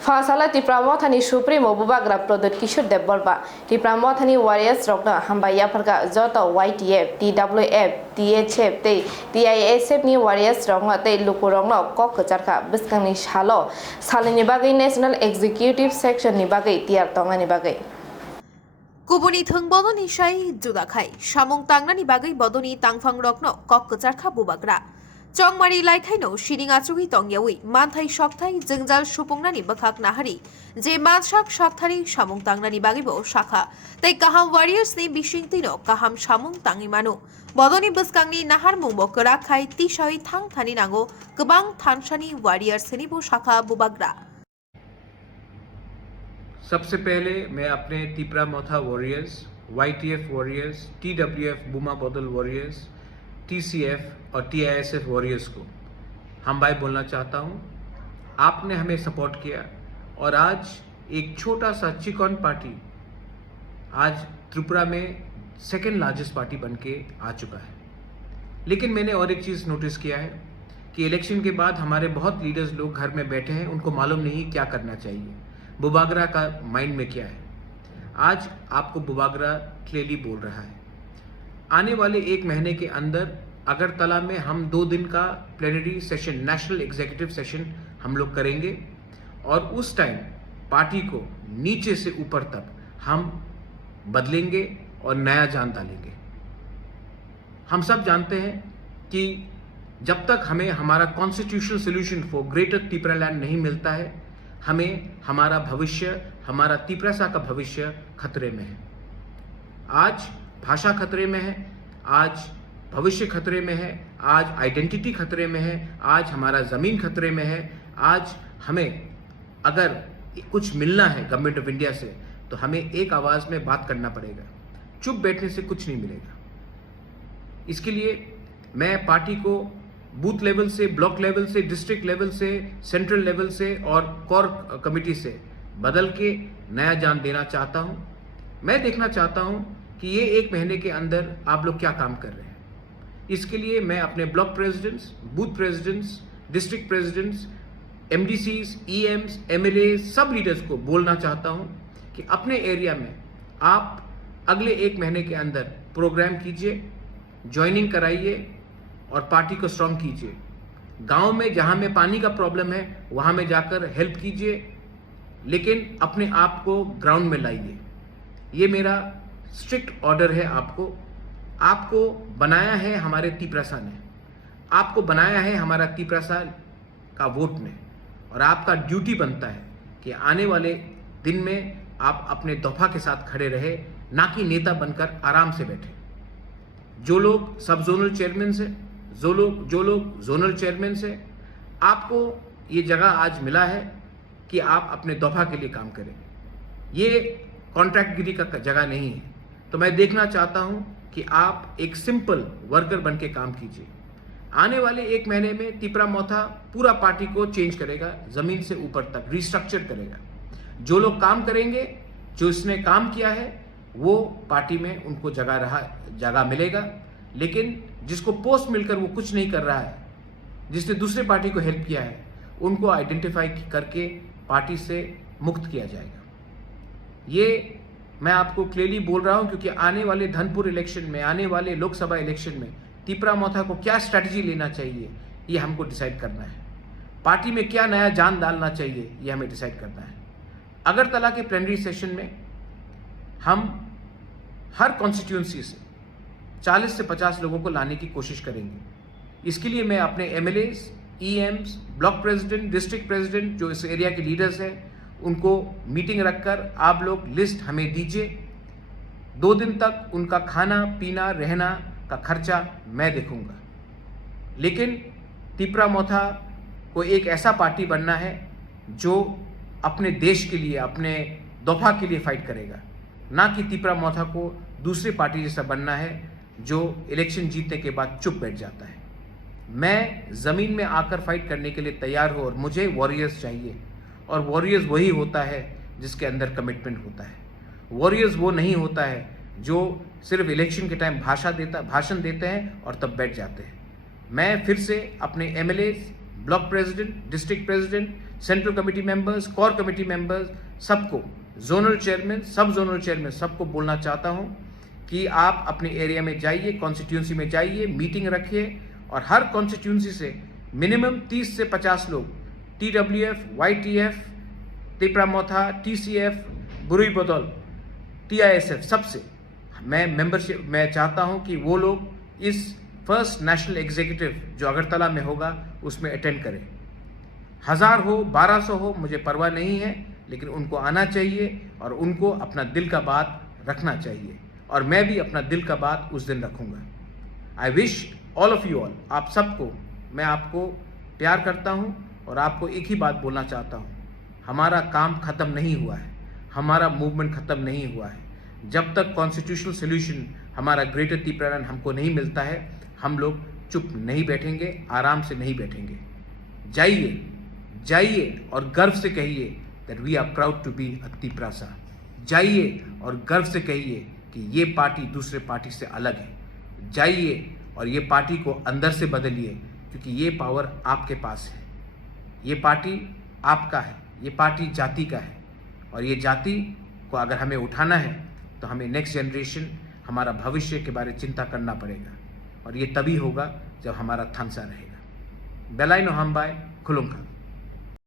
Fasala Tipramothani Supremo Bubagra Product Kishur de Bolba, Tipramothani Warriors Rogna, Hambaya Parga, Zota, YTF, TWF, DHF, DISF ni Warriors Rogna, Lukurongna, Kokacharka, Biskani Shalo, Salinibagi National Executive Section Nibagi, Tiartonga Nibagi. Kubuni thung bodoni shai judakai, Shamong Tangrani Bagai Bodoni Tangfang Rokno, Kokacharka Bubagra. Chongmari Laikaino, Shining Atsui Tongyawi, Mantai Shoktai, Zingjal Shupungnani Bakak Nahari, Je Manshak Shoktari, Shamung Tangrani Bagibo, Shaka, They Kaham Warriors ni Bishintino, Kaham Shamung Tangimanu, Bodoni Buskangni Nahar Mumbo Karakai, Tishai Tang Taninango, Gabang Tanshani Warriors Senibu Shaka Bubagra. सबसे पहले मैं अपने तिपरा मोथा warriors, YTF warriors, TWF बुमा बदल warriors, TCF और TISF warriors को हम भाई बोलना चाहता हूँ। आपने हमें सपोर्ट किया और आज एक छोटा सा चिकन पार्टी आज त्रिपुरा में सेकेंड लार्जेस्ट पार्टी बन के आ चुका है। लेकिन मैंने और एक चीज़ नोटिस किया है कि इलेक्शन के बाद हमारे बहुत लीडर्स लोग घर में बैठे हैं, उनको मालूम नहीं क्या करना चाहिए, बुबागरा का माइंड में क्या है। आज आपको बुबागरा क्लियरली बोल रहा है। आने वाले एक महीने के अंदर अगरतला में हम 2 दिन का plenary session, national executive session हम लोग करेंगे और उस टाइम पार्टी को नीचे से ऊपर तक हम बदलेंगे और नया जान डालेंगे। हम सब जानते हैं कि जब तक हमें हमारा constitutional solution for greater Tipra land नहीं मिलता है, हमें हमारा भविष्य, हमारा तिपरासा का भविष्य खतरे में है। आज भाषा खतरे में है, आज भविष्य खतरे में है, आज आइडेंटिटी खतरे में है, आज हमारा ज़मीन खतरे में है। आज हमें अगर कुछ मिलना है गवर्नमेंट ऑफ इंडिया से तो हमें एक आवाज़ में बात करना पड़ेगा। चुप बैठने से कुछ नहीं मिलेगा। इसके लिए मैं पार्टी को बूथ लेवल से, ब्लॉक लेवल से, डिस्ट्रिक्ट लेवल से, सेंट्रल लेवल से और कोर कमेटी से बदल के नया जान देना चाहता हूं। मैं देखना चाहता हूं कि ये एक महीने के अंदर आप लोग क्या काम कर रहे हैं। इसके लिए मैं अपने block presidents, booth presidents, district presidents, MDCs, EMs, MLA सब लीडर्स को बोलना चाहता हूं कि अपने एरिया में आप अगले एक महीने के अंदर प्रोग्राम कीजिए, ज्वाइनिंग कराइए और पार्टी को स्ट्रॉन्ग कीजिए। गांव में जहां में पानी का प्रॉब्लम है वहां में जाकर हेल्प कीजिए, लेकिन अपने आप को ग्राउंड में लाइए। ये मेरा स्ट्रिक्ट ऑर्डर है आपको। आपको बनाया है हमारे तिपरासा ने, आपको बनाया है हमारा तिपरासा का वोट ने, और आपका ड्यूटी बनता है कि आने वाले दिन में आप अपने दफा के साथ खड़े रहे, ना कि नेता बनकर आराम से बैठे। जो लोग सब जोनल चेयरमैन से, जो लोग जोनल चेयरमैन से, आपको ये जगह आज मिला है कि आप अपने दफा के लिए काम करें। ये कॉन्ट्रैक्टगिरी का जगह नहीं है। तो मैं देखना चाहता हूं कि आप एक सिंपल वर्कर बन के काम कीजिए। आने वाले एक महीने में तिपरा मोथा पूरा पार्टी को चेंज करेगा, जमीन से ऊपर तक रिस्ट्रक्चर करेगा। जो लोग काम करेंगे, जो इसने काम किया है, वो पार्टी में उनको जगह मिलेगा। लेकिन जिसको पोस्ट मिलकर वो कुछ नहीं कर रहा है, जिसने दूसरे पार्टी को हेल्प किया है, उनको आइडेंटिफाई करके पार्टी से मुक्त किया जाएगा। ये मैं आपको क्लियरली बोल रहा हूं क्योंकि आने वाले धनपुर इलेक्शन में, आने वाले लोकसभा इलेक्शन में तिपरा मोथा को क्या स्ट्रैटेजी लेना चाहिए ये हमको डिसाइड करना है। पार्टी में क्या नया जान डालना चाहिए ये हमें डिसाइड करना है। अगरतला के प्लेनरी सेशन में हम हर कॉन्स्टिट्यूंसी से 40 से 50 लोगों को लाने की कोशिश करेंगे। इसके लिए मैं अपने MLAs, EMs, block president, district president, जो इस एरिया के लीडर्स हैं, उनको मीटिंग रखकर आप लोग लिस्ट हमें दीजिए। 2 दिन तक उनका खाना पीना रहना का खर्चा मैं देखूंगा। लेकिन तिपरा मोथा को एक ऐसा पार्टी बनना है जो अपने देश के लिए, अपने दफा के लिए फाइट करेगा, ना कि तिपरा मोथा को दूसरी पार्टी जैसा बनना है जो इलेक्शन जीतने के बाद चुप बैठ जाता है। मैं ज़मीन में आकर फाइट करने के लिए तैयार हूँ और मुझे वॉरियर्स चाहिए। और वॉरियर्स वही होता है जिसके अंदर कमिटमेंट होता है। वॉरियर्स वो नहीं होता है जो सिर्फ इलेक्शन के टाइम भाषण देते हैं और तब बैठ जाते हैं। मैं फिर से अपने MLAs, block president, district president, central committee members, core committee members, सबको, जोनल चेयरमैन, सब जोनल चेयरमैन, सबको बोलना चाहता हूं कि आप अपने एरिया में जाइए, कॉन्स्टिट्यूंसी में जाइए, मीटिंग रखिए और हर कॉन्स्टिट्यूंसी से मिनिमम 30 से 50 लोग TWF, YTF, तिपरा मोथा, TCF, बुरुई बदौल, TISF, सबसे मैं मेंबरशिप मैं चाहता हूं कि वो लोग इस फर्स्ट नेशनल एग्जीक्यूटिव जो अगरतला में होगा उसमें अटेंड करें। 1000 हो, 1200 हो, मुझे परवाह नहीं है, लेकिन उनको आना चाहिए और उनको अपना दिल का बात रखना चाहिए और मैं भी अपना दिल का बात उस दिन रखूंगा। I wish all of you all, आप सबको, मैं आपको प्यार करता हूं और आपको एक ही बात बोलना चाहता हूं, हमारा काम खत्म नहीं हुआ है, हमारा मूवमेंट खत्म नहीं हुआ है। जब तक कॉन्स्टिट्यूशनल सोल्यूशन हमारा ग्रेटर तिपरालैंड हमको नहीं मिलता है, हम लोग चुप नहीं बैठेंगे, आराम से नहीं बैठेंगे। जाइए, जाइए और गर्व से कहिए that we are proud to be a Tiprasa. जाइए और गर्व से कहिए कि ये पार्टी दूसरे पार्टी से अलग है। जाइए और ये पार्टी को अंदर से बदलिए, क्योंकि ये पावर आपके पास है। ये पार्टी आपका है, ये पार्टी जाति का है और ये जाति को अगर हमें उठाना है तो हमें नेक्स्ट जनरेशन, हमारा भविष्य के बारे में चिंता करना पड़ेगा और ये तभी होगा जब हमारा थानसा रहेगा। बेलाइनो हमबाय खुलुमखा।